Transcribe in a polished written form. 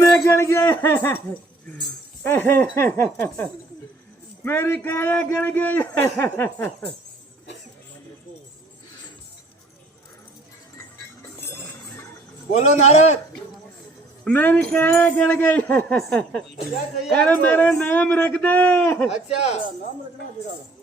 मैं गड़ गया मेरी काया गड़ गई बोलो नारद मेरी काया गड़ गई अरे मेरा नाम रख दे अच्छा नाम रखना